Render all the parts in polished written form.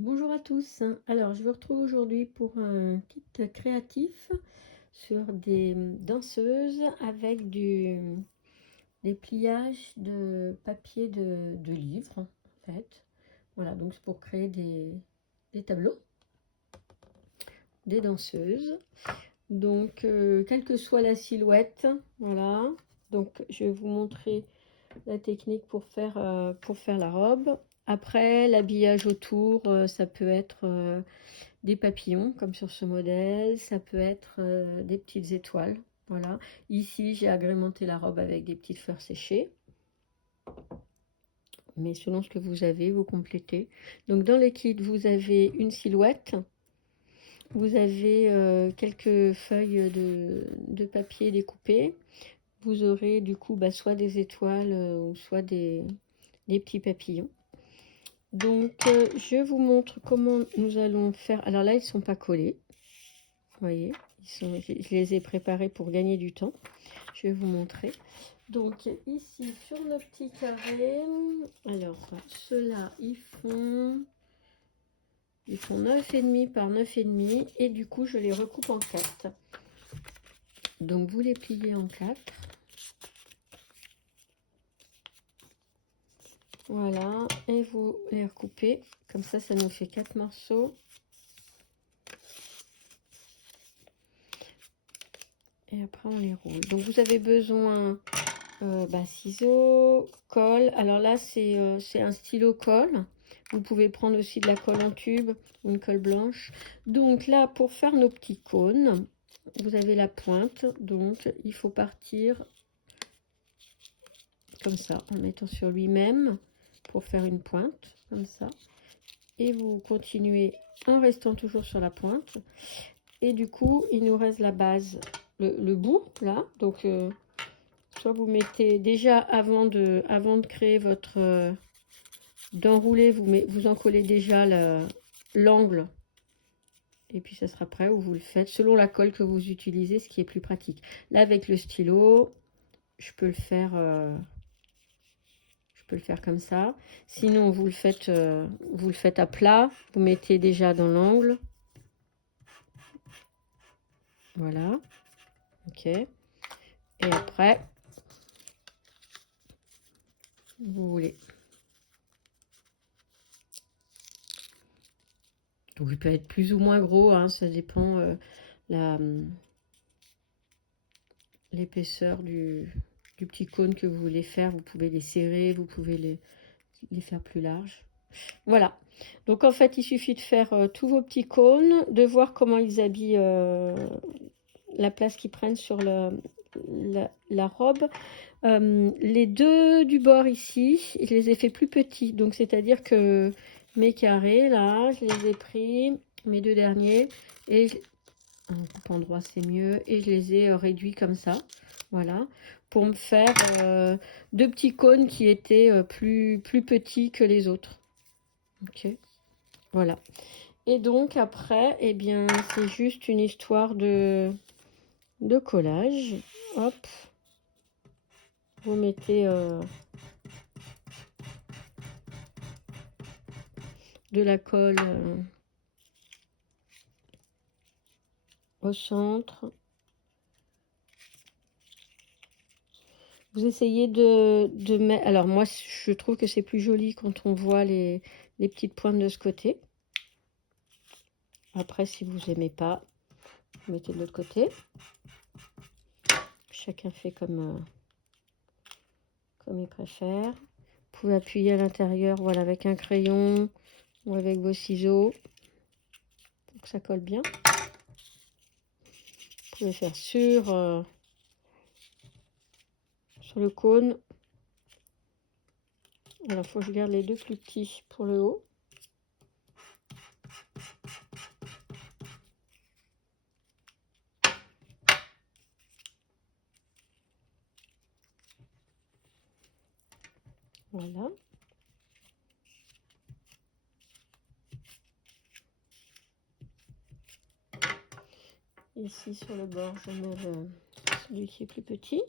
Bonjour à tous. Alors, je vous retrouve aujourd'hui pour un kit créatif sur des danseuses avec des pliages de papier de livres, en fait. Voilà, donc c'est pour créer des tableaux, des danseuses. Donc, quelle que soit la silhouette, voilà. Donc, je vais vous montrer la technique pour faire la robe. Après, l'habillage autour, ça peut être des papillons, comme sur ce modèle. Ça peut être des petites étoiles. Voilà. Ici, j'ai agrémenté la robe avec des petites fleurs séchées. Mais selon ce que vous avez, vous complétez. Donc, dans le kit, vous avez une silhouette. Vous avez quelques feuilles de papier découpées. Vous aurez du coup soit des étoiles ou soit des petits papillons. Donc, je vous montre comment nous allons faire. Alors là, ils ne sont pas collés. Vous voyez, je les ai préparés pour gagner du temps. Je vais vous montrer. Donc, ici, sur nos petits carrés, alors, ceux-là, ils font 9,5 par 9,5. Et du coup, je les recoupe en 4. Donc, vous les pliez en 4. Voilà, et vous les recoupez. Comme ça nous fait 4 morceaux. Et après, on les roule. Donc, vous avez besoin ciseaux, colle. Alors là, c'est un stylo colle. Vous pouvez prendre aussi de la colle en tube ou une colle blanche. Donc là, pour faire nos petits cônes, vous avez la pointe. Donc, il faut partir comme ça, en mettant sur lui-même pour faire une pointe, comme ça. Et vous continuez en restant toujours sur la pointe. Et du coup, il nous reste la base, le bout, là. Donc, soit vous mettez déjà avant de créer votre... d'enrouler, vous en collez déjà l'angle. Et puis, ça sera prêt, ou vous le faites selon la colle que vous utilisez, ce qui est plus pratique. Là, avec le stylo, je peux le faire comme ça. Sinon, vous le faites à plat. Vous mettez déjà dans l'angle. Voilà. Ok. Et après, vous voulez. Donc, il peut être plus ou moins gros, hein, ça dépend l'épaisseur du petit cône que vous voulez faire. Vous pouvez les serrer, vous pouvez les faire plus larges. Voilà. Donc, en fait, il suffit de faire tous vos petits cônes, de voir comment ils habillent la place qu'ils prennent sur la robe. Les deux du bord ici, je les ai fait plus petits. Donc, c'est-à-dire que mes carrés, là, je les ai pris, mes deux derniers, et en coupant droit, c'est mieux. Et je les ai réduits comme ça. Voilà. Pour me faire deux petits cônes qui étaient plus petits que les autres. Ok. Voilà. Et donc, après, eh bien, c'est juste une histoire de collage. Hop. Vous mettez de la colle au centre. Vous essayez de mettre... Alors moi, je trouve que c'est plus joli quand on voit les petites pointes de ce côté. Après, si vous n'aimez pas, vous mettez de l'autre côté. Chacun fait comme il préfère. Vous pouvez appuyer à l'intérieur, voilà, avec un crayon ou avec vos ciseaux pour que ça colle bien. Vous pouvez faire sur le cône. Alors, il faut que je garde les deux plus petits pour le haut. Voilà. Ici, sur le bord, je mets celui qui est plus petit.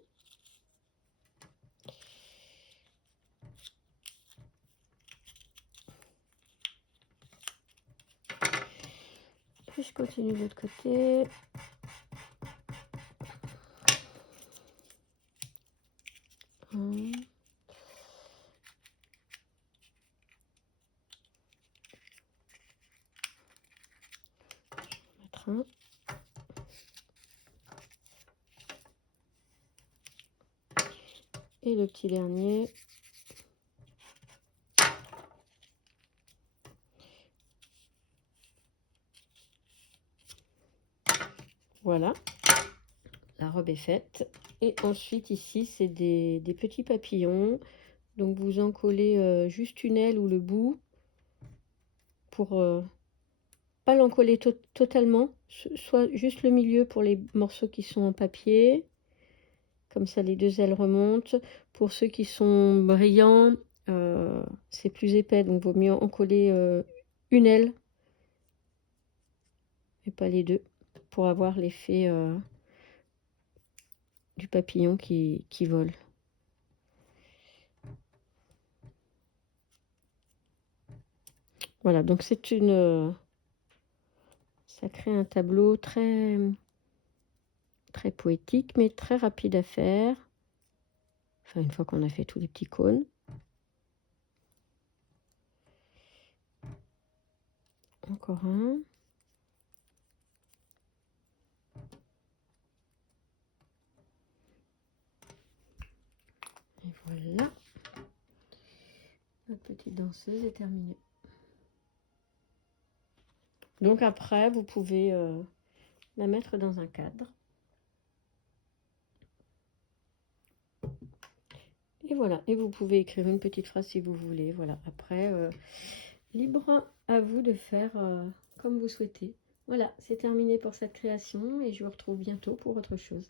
puis je continue de l'autre côté. Un. Je vais mettre un. Et le petit dernier. Voilà, la robe est faite. Et ensuite ici c'est des petits papillons. Donc vous en collez juste une aile ou le bout pour pas l'encoller totalement, soit juste le milieu pour les morceaux qui sont en papier. Comme ça les deux ailes remontent. Pour ceux qui sont brillants, c'est plus épais, donc vaut mieux en coller une aile et pas les deux pour avoir l'effet du papillon qui vole. Voilà, donc c'est une... ça crée un tableau très poétique, mais très rapide à faire. Enfin, une fois qu'on a fait tous les petits cônes. Encore un. Et voilà. Notre petite danseuse est terminée. Donc après, vous pouvez la mettre dans un cadre. Et voilà, et vous pouvez écrire une petite phrase si vous voulez. Voilà, après, libre à vous de faire comme vous souhaitez. Voilà, c'est terminé pour cette création et je vous retrouve bientôt pour autre chose.